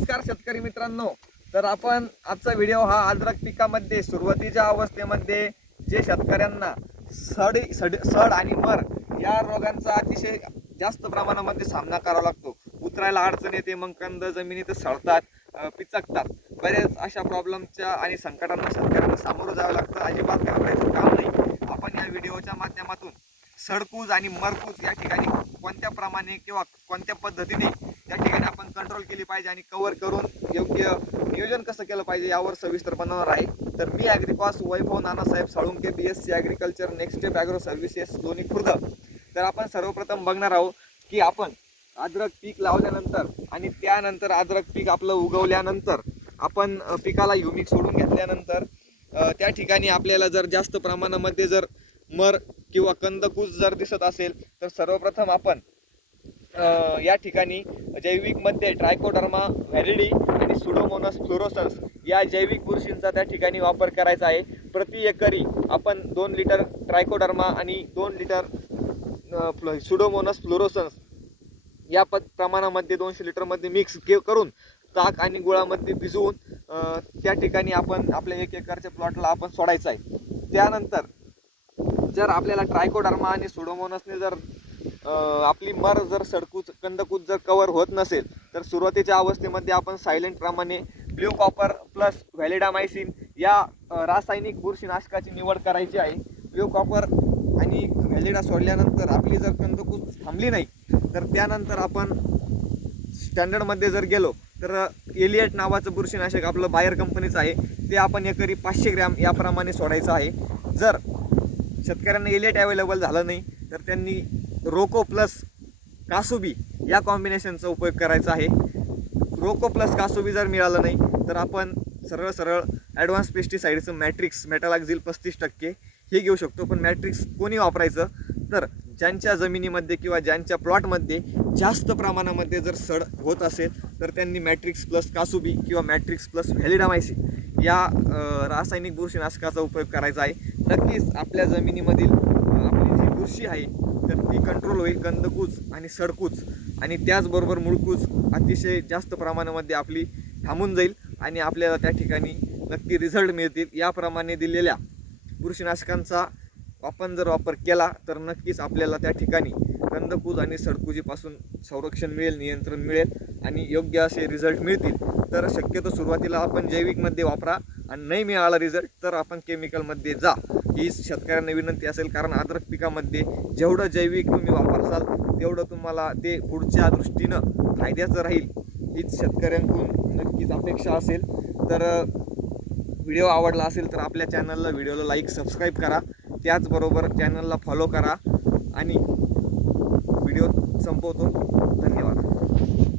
नमस्कार शेतकरी मित्रांनो. तर आपण आजचा व्हिडिओ हा अद्रक पिकामध्ये सुरुवातीच्या अवस्थेमध्ये जे शेतकऱ्यांना सड सड सड आणि मर या रोगांचा अतिशय जास्त प्रमाणामध्ये सामना करावा लागतो. उतरायला अडचण येते मग कंद जमिनीत सडतात पिचकतात. बरेच अशा प्रॉब्लेमच्या आणि संकटांना शेतकऱ्यांना सामोरं जावं लागतं. अजिबात घाबरायचं काम नाही. आपण या व्हिडिओच्या माध्यमातून सडकूज आणि मरकूज या ठिकाणी कोणत्या प्रमाणे किंवा कोणत्या पद्धतीने त्या ठिकाणी आपण कंट्रोल केली पाहिजे आणि कव्हर करून योग्य नियोजन कसं केलं पाहिजे यावर सविस्तर बनवणार आहे. तर मी ॲग्रिकॉस Vaibhav Nanasaheb Salunke B S C agriculture next step agro services दोन्ही खुर्द. तर आपण सर्वप्रथम बघणार आहोत की आपण अद्रक पीक लावल्यानंतर आणि त्यानंतर अद्रक पीक आपलं उगवल्यानंतर आपण पिकाला युनिक सोडून घेतल्यानंतर त्या ठिकाणी आपल्याला जर जास्त प्रमाणामध्ये जर मर किंवा कंदकूस जर दिसत असेल तर सर्वप्रथम आपण या ठिकाणी जैविकमध्ये ट्रायकोडर्मा व्हॅलिडी आणि सुडोमोनस फ्लोरोसन्स या जैविक बुरशींचा त्या ठिकाणी वापर करायचा आहे. प्रति एकरी आपण दोन लिटर ट्रायकोडर्मा आणि दोन लिटर फ्लो सुडोमोनस फ्लोरोसन्स या प प्रमाणामध्ये दोनशे लिटरमध्ये मिक्स के करून ताक आणि गुळामध्ये भिजवून त्या ठिकाणी आपण आपल्या एक एकरच्या प्लॉटला आपण सोडायचं आहे. त्यानंतर जर आपल्याला ट्रायकोडर्मा आणि सुडोमोनसने जर आपली मर जर सडकूच कंदकूच जर कवर होत नसेल तर सुरुवातीच्या अवस्थेमध्ये आपण सायलेंटप्रमाणे ब्ल्यू कॉपर प्लस व्हॅलिडामायसिन या रासायनिक बुरशीनाशकाची निवड करायची आहे. ब्ल्यू कॉपर आणि व्हॅलिडा सोडल्यानंतर आपली जर कंदकूच थांबली नाही तर त्यानंतर आपण स्टँडर्डमध्ये जर गेलो तर एलियट नावाचं बुरशीनाशक आपलं बायर कंपनीचं आहे. ते आपण एकरी पाचशे ग्रॅम याप्रमाणे सोडायचं आहे. जर शेतकऱ्यांना एलियट अवेलेबल झालं नाही तर त्यांनी रोको प्लस कासुबी या कॉम्बिनेशनचा उपयोग करायचा आहे. रोको प्लस कासुबी जर मिळालं नाही तर आपण सरळ सरळ ॲडव्हान्स पेस्टिसाईडचं मॅट्रिक्स मेटालाक्झिल पस्तीस टक्के हे घेऊ शकतो. पण मॅट्रिक्स कोणी वापरायचं? तर ज्यांच्या जमिनीमध्ये किंवा ज्यांच्या प्लॉटमध्ये जास्त प्रमाणामध्ये जर सड होत असेल तर त्यांनी मॅट्रिक्स प्लस कासुबी किंवा मॅट्रिक्स प्लस व्हॅलिडामायसी या रासायनिक बुरशीनाशकाचा उपयोग करायचा आहे. नक्कीच आपल्या जमिनीमधील आपली जी बुरशी आहे तर ती कंट्रोल होईल कंदकूच आणि सडकूच. आणि त्याचबरोबर मुळकूच अतिशय जास्त प्रमाणामध्ये आपली थांबून जाईल आणि आपल्याला त्या ठिकाणी नक्की रिझल्ट मिळतील. याप्रमाणे दिलेल्या बुरशीनाशकांचा आपण जर वापर केला तर नक्कीच आपल्याला त्या ठिकाणी कंदकूज आणि सडकुजीपासून संरक्षण मिळेल नियंत्रण मिळेल. आणि योग्य असे रिझल्ट मिळतील तर शक्यतो सुरुवातीला आपण जैविकमध्ये वापरा आणि नाही मिळाला रिझल्ट तर आपण केमिकलमध्ये जा. ही शेतकऱ्यांना विनंती असेल कारण अद्रक पिकामध्ये जेवढं जैविक तुम्ही वापरसाल तेवढं तुम्हाला ते पुढच्या दृष्टीनं फायद्याचं राहील हीच शेतकऱ्यांकडून नक्कीच अपेक्षा असेल. तर व्हिडिओ आवडला असेल तर आपल्या चॅनलला व्हिडिओला लाईक सबस्क्राईब करा. त्याचबरोबर चॅनलला फॉलो करा. आणि व्हिडिओ संपवतो. धन्यवाद.